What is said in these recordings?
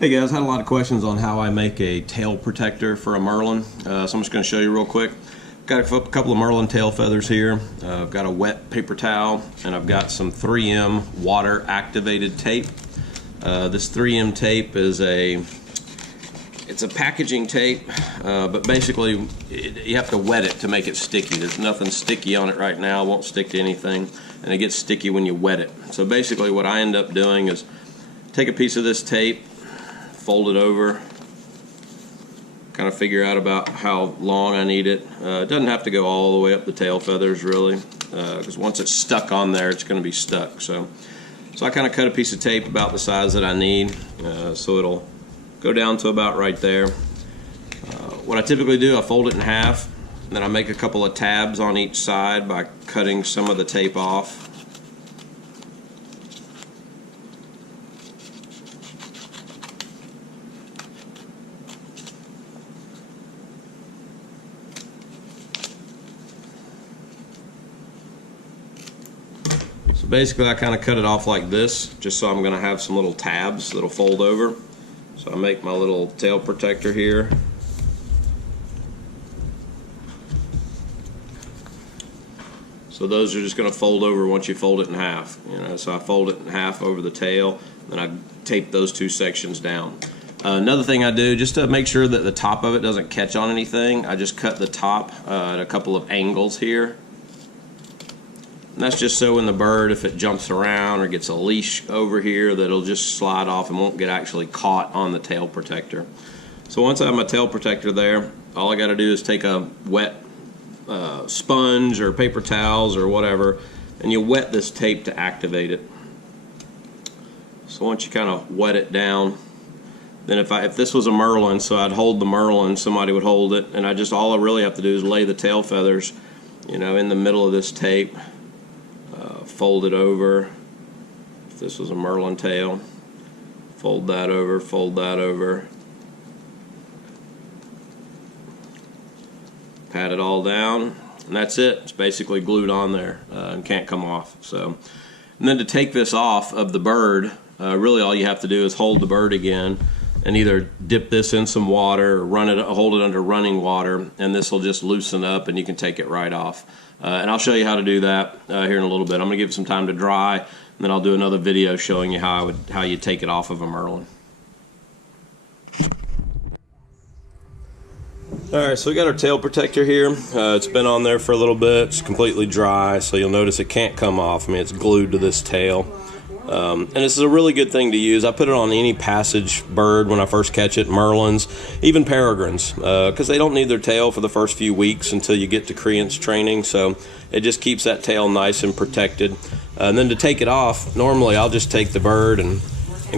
Hey guys, had a lot of questions on how I make a tail protector for a Merlin. So I'm just going to show you real quick. Got a couple of Merlin tail feathers here. I've got a wet paper towel, and I've got some 3M water activated tape. This 3M tape is it's a packaging tape, but basically you have to wet it to make it sticky. There's nothing sticky on it right now, it won't stick to anything, and it gets sticky when you wet it. So basically what I end up doing is take a piece of this tape, fold it over, kind of figure out about how long I need it. It doesn't have to go all the way up the tail feathers really, because once it's stuck on there it's going to be stuck. So I kind of cut a piece of tape about the size that I need, so it'll go down to about right there. What I typically do, I fold it in half, and then I make a couple of tabs on each side by cutting some of the tape off. So basically I kind of cut it off like this, just so I'm going to have some little tabs that'll fold over. So I make my little tail protector here. So those are just going to fold over once you fold it in half. So I fold it in half over the tail, then I tape those two sections down. Another thing I do, just to make sure that the top of it doesn't catch on anything, I just cut the top at a couple of angles here. And that's just so when the bird, if it jumps around or gets a leash over here, that it'll just slide off and won't get actually caught on the tail protector. So once I have my tail protector there, all I got to do is take a wet sponge or paper towels or whatever, and you wet this tape to activate it. So once you kind of wet it down, then if this was a Merlin, so I'd hold the Merlin, somebody would hold it, and all I really have to do is lay the tail feathers, in the middle of this tape. Fold it over. If this was a Merlin tail, fold that over, pat it all down, and that's it. It's basically glued on there and can't come off. So, and then to take this off of the bird, really all you have to do is hold the bird again and either dip this in some water or hold it under running water, and this will just loosen up and you can take it right off. And I'll show you how to do that here in a little bit. I'm going to give it some time to dry, and then I'll do another video showing you how you take it off of a Merlin. Alright, so we got our tail protector here. It's been on there for a little bit. It's completely dry, so you'll notice it can't come off. I mean, it's glued to this tail. And this is a really good thing to use. I put it on any passage bird when I first catch it, Merlins, even peregrines, because they don't need their tail for the first few weeks until you get to creance training, so it just keeps that tail nice and protected. And then to take it off, normally I'll just take the bird and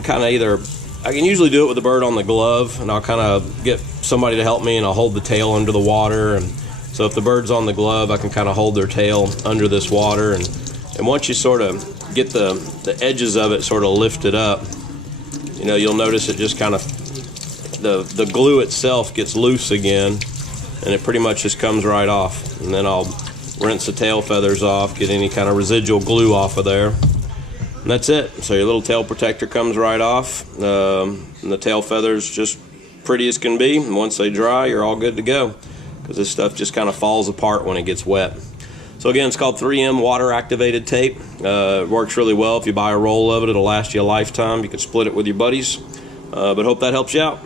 kind of I can usually do it with the bird on the glove, and I'll kind of get somebody to help me, and I'll hold the tail under the water. And so if the bird's on the glove, I can kind of hold their tail under this water, and once you sort of get the edges of it sort of lifted up, you'll notice it just kind of, the glue itself gets loose again, and it pretty much just comes right off. And then I'll rinse the tail feathers off, get any kind of residual glue off of there, and that's it. So your little tail protector comes right off, and the tail feathers just pretty as can be. And once they dry, you're all good to go, because this stuff just kind of falls apart when it gets wet. So again, it's called 3M water activated tape. It works really well. If you buy a roll of it, it'll last you a lifetime. You can split it with your buddies. But hope that helps you out.